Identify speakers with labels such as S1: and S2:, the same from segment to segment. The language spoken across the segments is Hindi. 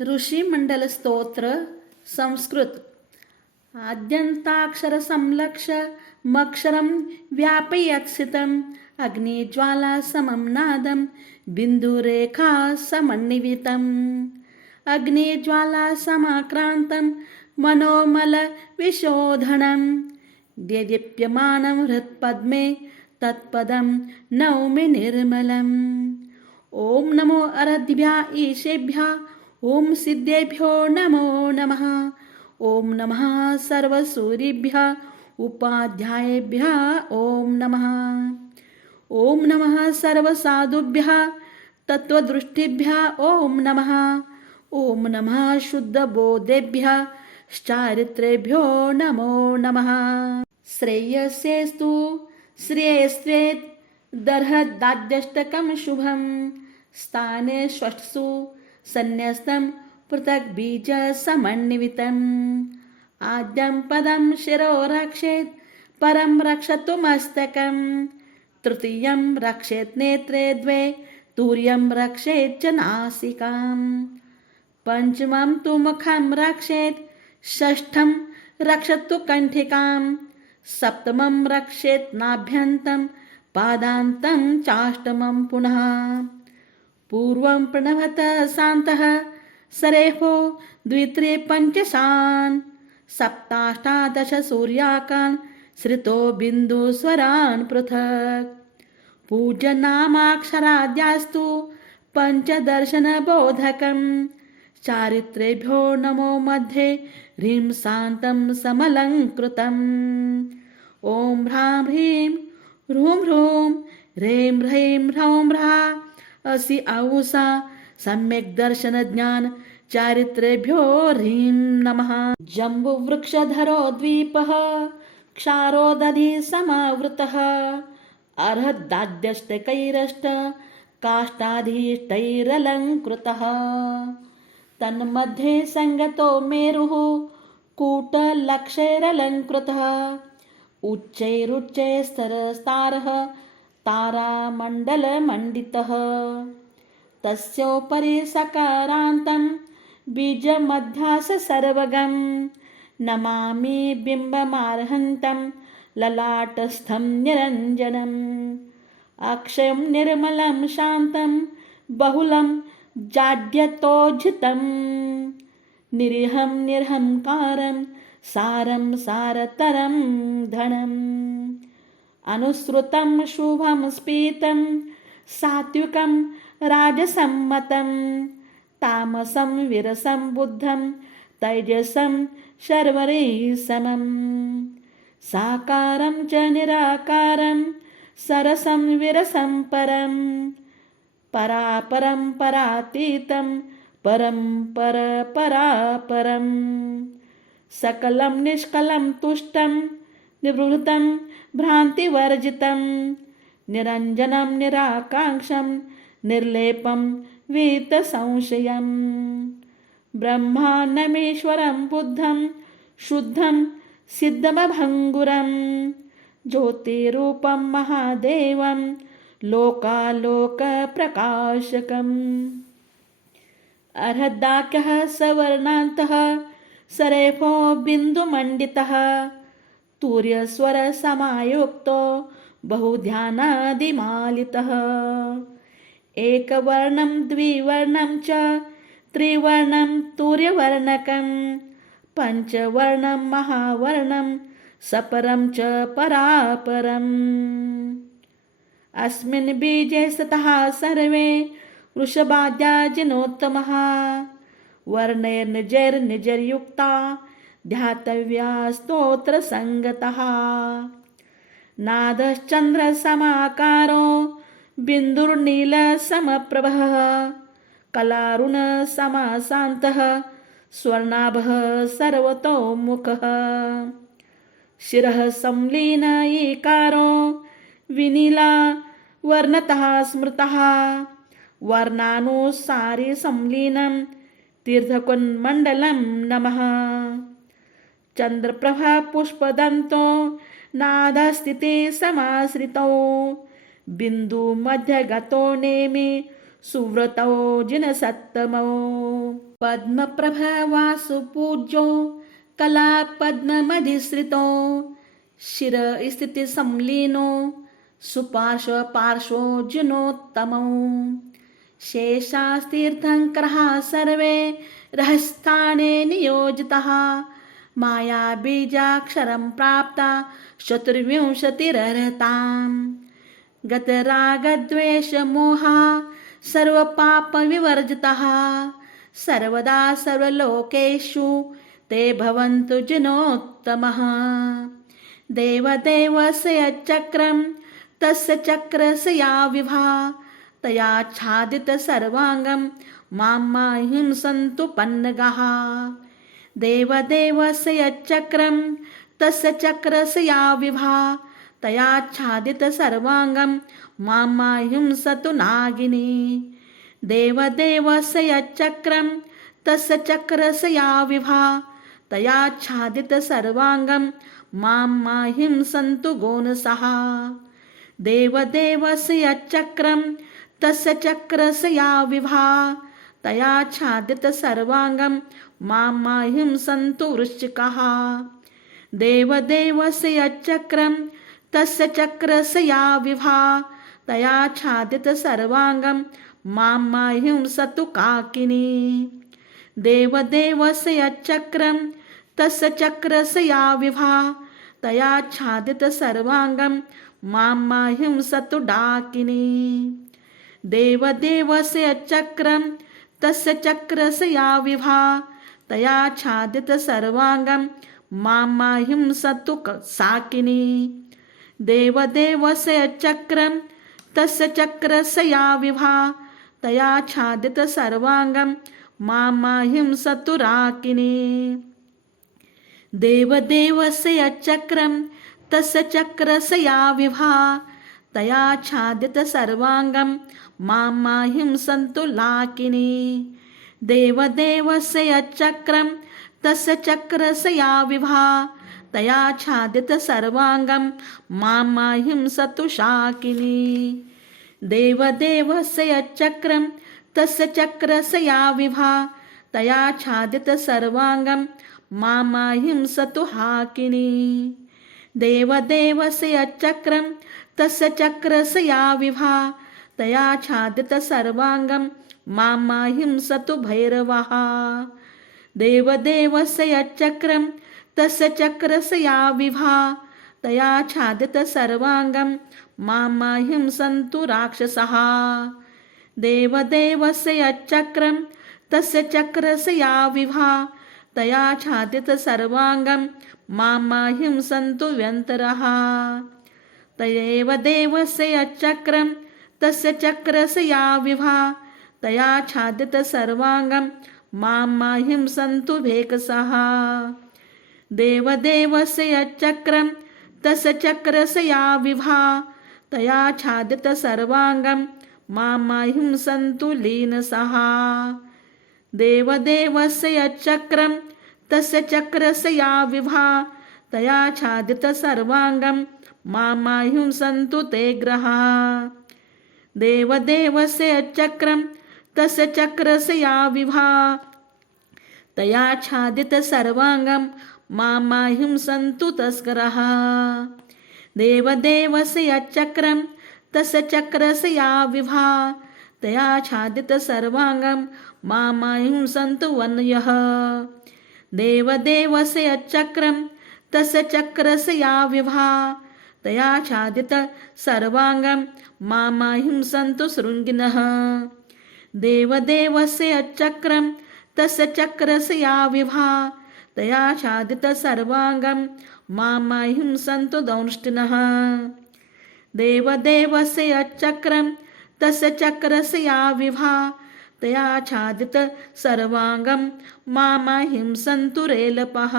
S1: ऋषिमंडल स्तोत्र संस्कृत। आद्यन्ताक्षर संलक्ष्य मक्षरं व्यापयत्सितम् अग्निज्वाला समं नादं बिन्दुरेखा समन्वितम् अग्निज्वाला समाक्रान्तं मनोमलविशोधनं देदीप्यमानं हृत्पद्मे तत्पदं नौमि निर्मलम्। ॐ नमो अरद्भ्या ईशेभ्यः ॐ सिद्धेभ्यो नमो नमः। ॐ नमः सर्वसूरिभ्यः, उपाध्यायेभ्यः, ॐ नमः। ॐ नमः सर्वसाधुभ्यः, तत्त्वदृष्टिभ्यः, ॐ नमः। ॐ नमः शुद्धबोधेभ्यः, चारित्रेभ्यो नमो नमः। श्रेयसेस्तु श्रेयस्त्वेत्, दर्हदाद्यष्टकं शुभं। स्थाने षट्सु सन्न्यस्तं पृथक् बीजसमन्वितम् आद्यं पदं शिरो रक्षेत् परं रक्षतु मस्तकं तृतीयं रक्षेत् नेत्रे द्वे, तूर्यं रक्षेत् च नासिकाम्। पञ्चमं तु मुखं रक्षेत्, षष्ठं रक्षतु कण्ठिकां सप्तमं रक्षेत् नाभ्यन्तं पादान्तं चाष्टमं पुनः। पूर्वं प्रणवत शान्तः। सरेहो द्वित्रे पञ्चशान्। सप्ताष्टादश सूर्याकान्। बिन्दुस्वरान् पृथक्। पूजनामाक्षराद्यास्तु पञ्चदर्शनबोधकं चारित्रेभ्यो नमो मध्ये ह्रीं शान्तं समलङ्कृतम्। ॐ ह्रां ह्रीं ह्रूं ह्रूं ह्रीं ह्रीं ह्रौं ह्रा असि औसा सम्यक् दर्शनज्ञान चारित्रेभ्यो ह्रीं नमः। जम्बुवृक्षधरो द्वीपः क्षारोदधि समावृतः। अर्हदाद्यष्टकैरष्ट काष्ठाधीष्टैरलङ्कृतः। तन्मध्ये सङ्गतो मेरुः कूटलक्षैरलङ्कृतः। उच्चैरुच्चैस्तरस्तारः तारामण्डलमण्डितः। तस्योपरि सकारान्तं बीजमध्यास सर्वगं नमामि बिम्बमार्हन्तं ललाटस्थं निरञ्जनम्। अक्षयं निर्मलं शान्तं बहुलं जाड्यतोज्झितं निरीहं निर्हङ्कारं सारं सारतरं धनम् अनुसृतं शुभं स्फीतं सात्विकं राजसम्मतं तामसं विरसं बुद्धं तैजसं शर्वरीसमं। साकारं च निराकारं सरसं विरसं परं परापरं परातीतं परं परपरापरं सकलं निष्कलं तुष्टं निवृतं भ्रान्तिवर्जितं निरञ्जनं निराकाङ्क्षं निर्लेपं वीतसंशयं। ब्रह्माण्डमीश्वरं बुद्धं शुद्धं सिद्धमभङ्गुरं ज्योतिरूपं महादेवं लोकालोकप्रकाशकम्। अर्हदाख्यः सवर्णान्तः सरेफो बिन्दुमण्डितः तूर्यस्वरसमायुक्तो बहुध्यानादिमालितः। एकवर्णं द्विवर्णं च त्रिवर्णं तूर्यवर्णकं पञ्चवर्णं महावर्णं सपरं च परापरम्। अस्मिन् बीजे स्तः सर्वे वृषभाद्याजिनोत्तमः। वर्णैर्निजैर्निजर्युक्ता ध्यातव्यास्तोत्रसङ्गतः। नादश्चन्द्रसमाकारो बिन्दुर्नीलसमप्रभः कलारुणसमासान्तः स्वर्णाभः सर्वतोमुखः। शिरः संलीन एकारो विनीला वर्णतः स्मृतः। वर्णानुसारि संलीनं तीर्थकुन्मण्डलं नमः। चन्द्रप्रभा पुष्पदन्तो नादस्थिते समाश्रितौ। बिन्दुमध्यगतो नेमि सुव्रतौ जिनसत्तमौ। पद्मप्रभवासुपूज्यो कलापद्ममधिश्रितो शिरस्थितिसंलीनो सुपार्श्वपार्श्वो जिनोत्तमौ। शेषास्तीर्थङ्करः सर्वे रहस्थाने नियोजितः। मायाबीजाक्षरं प्राप्ता चतुर्विंशतिरर्हताम्। गतरागद्वेषमोहा सर्वपापविवर्जितः। सर्वदा सर्वलोकेषु ते भवन्तु जिनोत्तमः। देवदेवस्य यच्चक्रं तस्य चक्रस्य या विभा तयाच्छादितसर्वाङ्गं मां माहिं सन्तु पन्नगः। देवदेवस्य यच्चक्रं तस्य चक्रस्य या विभा तयाच्छादितसर्वाङ्गं मां माहिं सतु नागिनी। देवदेवस्य यच्चक्रं तस्य चक्रस्य या विभा तयाच्छादितसर्वाङ्गं मां माहिं सन्तु गोनसः। देवदेवस्य यच्चक्रं तस्य चक्रस्य या विभा तयाच्छादितसर्वाङ्गं माँ माहिं सन्तु वृश्चिकः देवदेवस्य यच्चक्रं, तस्य चक्रस्य या विभा। तयाच्छादितसर्वाङ्गं माँ माहिं सतु काकिनी। देवदेवस्य यच्चक्रं, तस्य चक्रस्य या विभा। तयाच्छादितसर्वाङ्गं माँ माहिं सतु डाकिनी। देवदेवस्य यच्चक्रं, तस्य चक्रस्य या विभा। तया छादित सर्वांगं मां सतु साकिनी। देवदेवस्य चक्रं तस्य चक्रसया विभा। तया छादित सर्वांगं मां सतु राकिनी देवदेवस्य चक्रं तस्य चक्रसया विभा। तया छादित सर्वांगं मां सन्तु लाकिनी देवदेवस्य चक्रं तस्य चक्रसया विभा तया छादित सर्वाङ्गं मां माहिं शाकिनी। देवदेवस्य चक्रं तस्य चक्रसया विभा तया छादित सर्वाङ्गं मां माहिं हाकिनी। देवदेवस्य चक्रं तस्य चक्रसया विभा तयाच्छादितसर्वाङ्गं मां माहिंसतु भैरवः। देवदेवस्य यच्चक्रं तस्य चक्रस्य या विभा। तयाच्छादितसर्वाङ्गं मां माहिंसन्तु राक्षसः। देवदेवस्य यच्चक्रं तस्य चक्रस्य या विभा। तयाच्छादितसर्वाङ्गं मां माहिंसन्तु व्यन्तरः। तयैव देवस्य यच्चक्रं तस्य चक्रस्य विभा तयाच्छादितसर्वाङ्गं माँ माहिं सन्तु भेकसः देवदेवस्य यच्चक्रं तस्य चक्रस्य या विभा तयाच्छादितसर्वाङ्गं माँ माहिं सन्तु लीनसः। देवदेवस्य यच्चक्रं तस्य चक्रस्य या विभा तया तयाच्छादितसर्वाङ्गं माँ माहिं सन्तु ते ग्रहा। देवदेवस्य यच्चक्रं तस्य चक्रस्य या विभा तयाच्छादितसर्वाङ्गं माँ माहिं सन्तु तस्करः। देवदेवस्य यच्चक्रं तस्य चक्रस्य या विभा तयाच्छादितसर्वाङ्गं माँ माहिं सन्तु वन्यः। देवदेवस्य यच्चक्रं तस्य चक्रस्य या विभा तयाच्छादितसर्वाङ्गं माँ माहिं सन्तु शृङ्गिनः देवदेवस्य यच्चक्रं तस्य चक्रस्य या विभा तयाच्छादितसर्वाङ्गं माँ माहिं सन्तु दंष्टिनः देवदेवस्य यच्चक्रं तस्य चक्रस्य या विभा तयाच्छादितसर्वाङ्गं माँ माहिं सन्तु रेलपः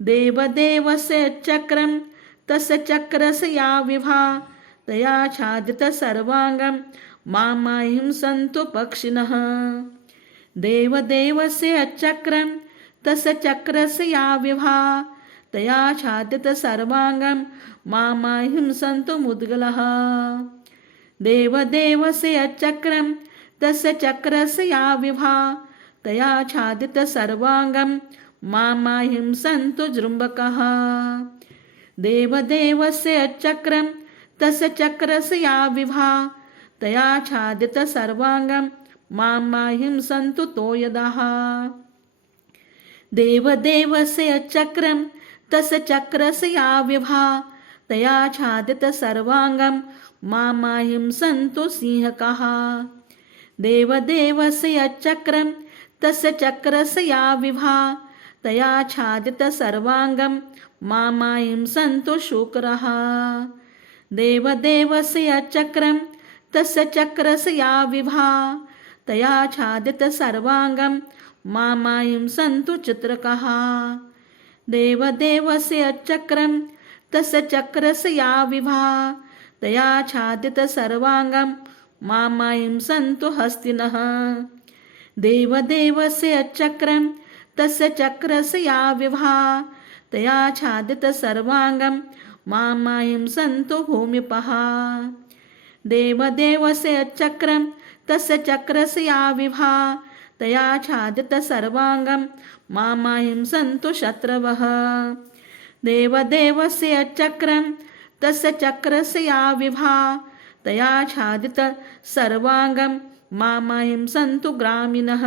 S1: देवदेवस्य यच्चक्रं तस्य चक्रस्य या विभा तयाच्छादितसर्वाङ्गं माँ माहिं सन्तु पक्षिणः। देवदेवस्य यच्चक्रं तस्य चक्रस्य या विभा तयाच्छादितसर्वाङ्गं माँ माहिं सन्तु मुद्गलः। देवदेवस्य चक्रं तस्य चक्रस्य या विभा तया छादित सर्वाङ्गं मामाहिंसन्तु जृम्बकः। देवदेवस्य चक्रं तस्य चक्रस्य या विभा। तया छादित सर्वाङ्गं मामाहिंसन्तु तो यदः। देवदेवस्य चक्रं तस्य चक्रस्य या विभा। तया छादित सर्वाङ्गं मामाहिंसन्तु सिंहकः। देवदेवस्य चक्रं तस्य चक्रस्य या विभा। तया छादित सर्वाङ्गं मामाहिंसन्तु शुक्रः। देवदेवस्य चक्रं, तस्य चक्रस्य विभा तया छादित सर्वाङ्गं मामाहिंसन्तु चित्रकः। देवदेवस्य चक्रं, तस्य चक्रस्य विभा तया छादित सर्वाङ्गं मामाहिंसन्तु हस्तिनः। देवदेवस्य चक्रं, तस्य चक्रस्य या विभा तया छादित सर्वाङ्गं मामाहिंसन्तु भूमिपः। देवदेवस्य चक्रं, तस्य चक्रस्य या विभा तया छादित सर्वाङ्गं मामाहिंसन्तु शत्रवः। देवदेवस्य चक्रं, तस्य चक्रस्य या विभा तया छादित सर्वाङ्गं मामाहिंसन्तु ग्रामिणः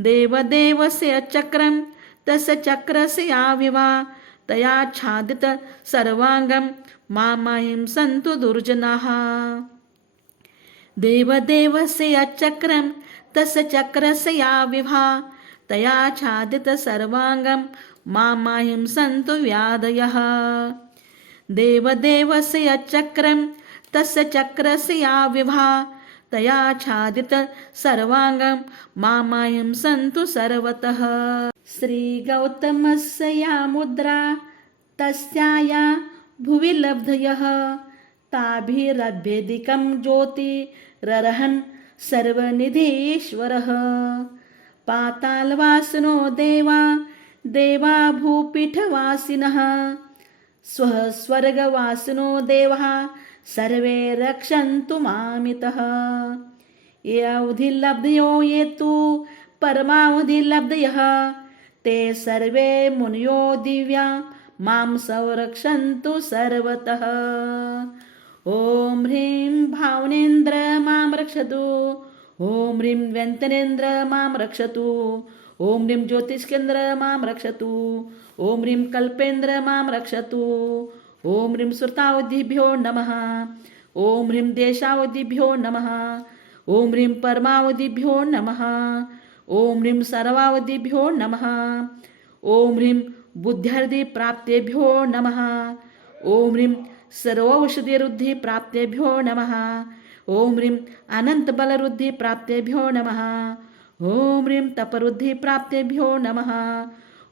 S1: देवदेवस्य चक्रं, तस्य चक्रस्य या विभा तयाच्छादित सर्वाङ्गं मामाहिंसन्तु दुर्जनाः। देवदेवस्य चक्रं तस्य चक्रस्य या विभा तयाच्छादित सर्वाङ्गं मामाहिंसन्तु व्याधयः देवदेवस्य चक्रं तस्य चक्रस्य या विभा तयाच्छादित सर्वाङ्गं मामाहिंसन्तु सर्वतः। श्रीगौतमस्य या मुद्रा तस्याया भुवि लब्धयः ताभिरभ्यधिकं ज्योतिरर्हन् सर्वनिधीश्वरः। पातालवासिनो देवा देवा भूपीठवासिनः स्वः स्वर्गवासिनो देवः, सर्वे रक्षन्तु मामितः। ये अवधिलब्धयो ये तु परमावधिलब्धयः। ते सर्वे मुनयो दिव्या, माँ संरक्षन्तु सर्वतः। ॐ ह्रीं भावनेन्द्र माँ रक्षतु, ॐ ह्रीं व्यन्तनेन्द्र माँ रक्षतु, ॐ ह्रीं ज्योतिष्केन्द्र माँ रक्षतु, ॐ ह्रीं कल्पेन्द्र माँ रक्षतु, ॐ ह्रीं श्रुतावधिभ्यो नमः, ॐ ह्रीं देशावधिभ्यो नमः, ॐ ह्रीं परमावधिभ्यो नमः। ॐ ह्रीं सर्वावधिभ्यो नमः। ॐ ह्रीं बुद्ध्यर्धिप्राप्तेभ्यो नमः। ॐ ह्रीं सर्वौषधिरुद्धिप्राप्तेभ्यो नमः। ॐ ह्रीं अनन्तबलरुद्धिप्राप्तेभ्यो नमः। ॐ ह्रीं तपरुद्धिप्राप्तेभ्यो नमः।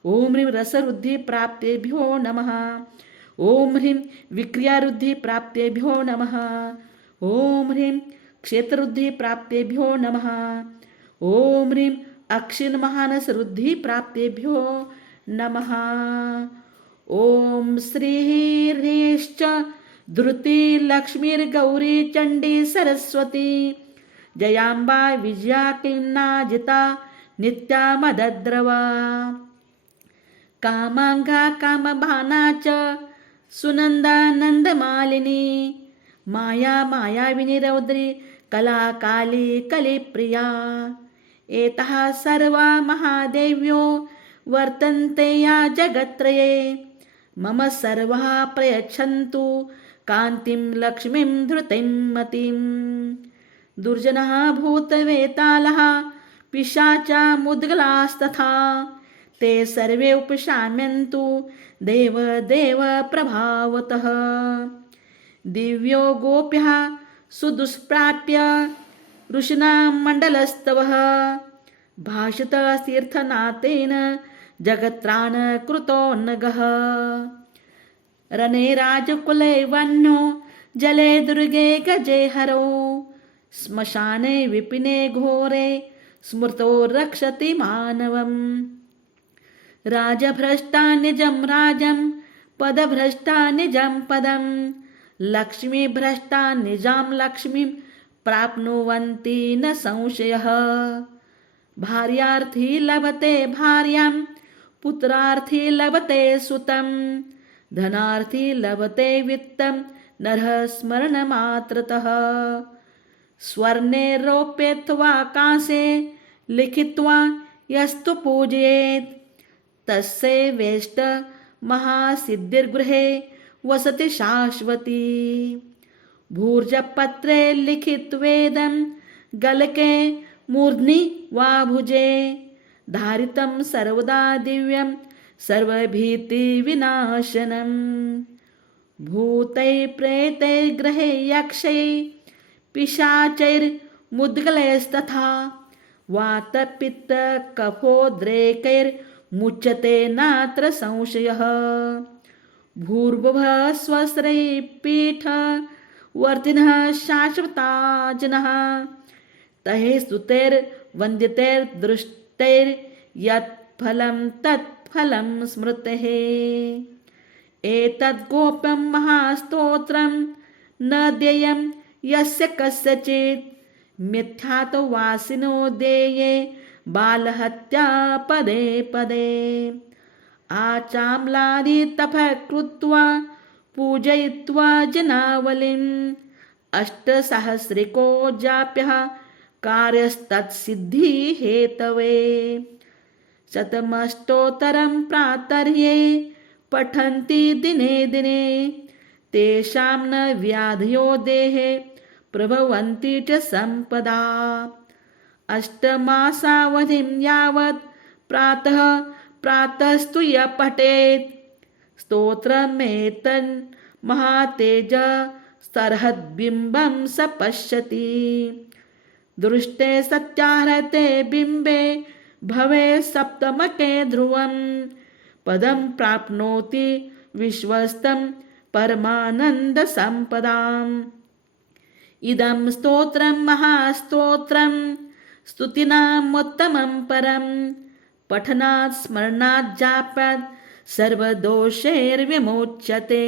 S1: ॐ ह्रीं रसरुद्धिप्राप्तेभ्यो नमः। ॐ ह्रीं विक्रियारुद्धिप्राप्तेभ्यो नमः। ॐ ह्रीं क्षेत्ररुद्धिप्राप्तेभ्यो नमः। ॐ ह्रीं अक्षिन्महानसरुद्धिप्राप्तेभ्यो नमः। ॐ श्रीरेश्च धृति लक्ष्मीर्गौरी चण्डी सरस्वती जयाम्बा विजया किन्नाजिता नित्या मदद्रवा कामाङ्गा कामभाना च सुनन्दानन्दमालिनी माया मायाविनिरौद्री कलाकाली कलिप्रिया। एतः सर्वा महादेव्यो वर्तन्ते या जगत्त्रये। मम सर्वः प्रयच्छन्तु कान्तिं, लक्ष्मीं, धृतिं, मतिं। दुर्जनः, भूतवेतालः, पिशाचा, मुद्गलास्तथा, ते सर्वे उपशाम्यन्तु देवदेव प्रभावतः। दिव्यो गोप्यः सुदुष्प्राप्य ऋषिणां मण्डलस्तवः। भाषिततीर्थनाथेन जगत्राणकृतोन्नगः। रणे राजकुले वह्नो जले दुर्गे गजे हरो। श्मशाने विपिने घोरे स्मृतो रक्षति मानवम्। राजभ्रष्टा निजं राजं पदभ्रष्टा निजं पदं लक्ष्मीभ्रष्टा निजां लक्ष्मीं प्राप्नुवन्ति न संशयः। भार्यार्थी लभते भार्यां पुत्रार्थी लभते सुतं धनार्थी लभते वित्तं नरः स्मरणमात्रतः स्वर्णे रोप्यत्वा कांसे, लिखित्वा यस्तु पूजयेत्। तस्य वेष्ट महासिद्धिर्गृहे वसति शाश्वती। भूर्जपत्रे लिखित्वेदं गलके मूर्ध्नि वा भुजे। धारितं सर्वदा दिव्यं सर्वभीतिविनाशनम् भूतै प्रेतै ग्रहे यक्षै पिशाचैर्मुद्गलैस्तथा। वातपित्तकफोद्रेकैर्मुच्यते नात्र संशयः। भूर्भुवः स्वस्रै पीठ वर्तिनः शाश्वताजनः तैः स्तुतैर्वन्द्यतैर्दृष्टैर्यत्फलं तत्फलं स्मृतेः। एतद्गोप्यं महास्तोत्रं न देयं यस्य कस्यचित्। मिथ्यातवासिनो देये बालहत्या पदे। पदे आचाम्लादितपः कृत्वा पूजयित्वा जनावलिम् अष्टसहस्रिको जाप्यः कार्यस्तत्सिद्धिहेतवे। शतमष्टोत्तरं प्रातर्ये पठन्ति दिने दिने। तेषां न व्याधयो देहे प्रभवन्ति च सम्पदा। अष्टमासावधिं यावत् प्रातः प्रातस्तु य पठेत्। महातेज सरहद्बिम्बं स पश्यति। दृष्टे सत्याहृते बिम्बे भवे सप्तमके ध्रुवं पदं प्राप्नोति विश्वस्तं परमानन्दसम्पदाम्। इदं स्तोत्रं महास्तोत्रं स्तुतीनामुत्तमं परं पठनात् स्मरणात् जापात् सर्वदोषैर्विमुच्यते।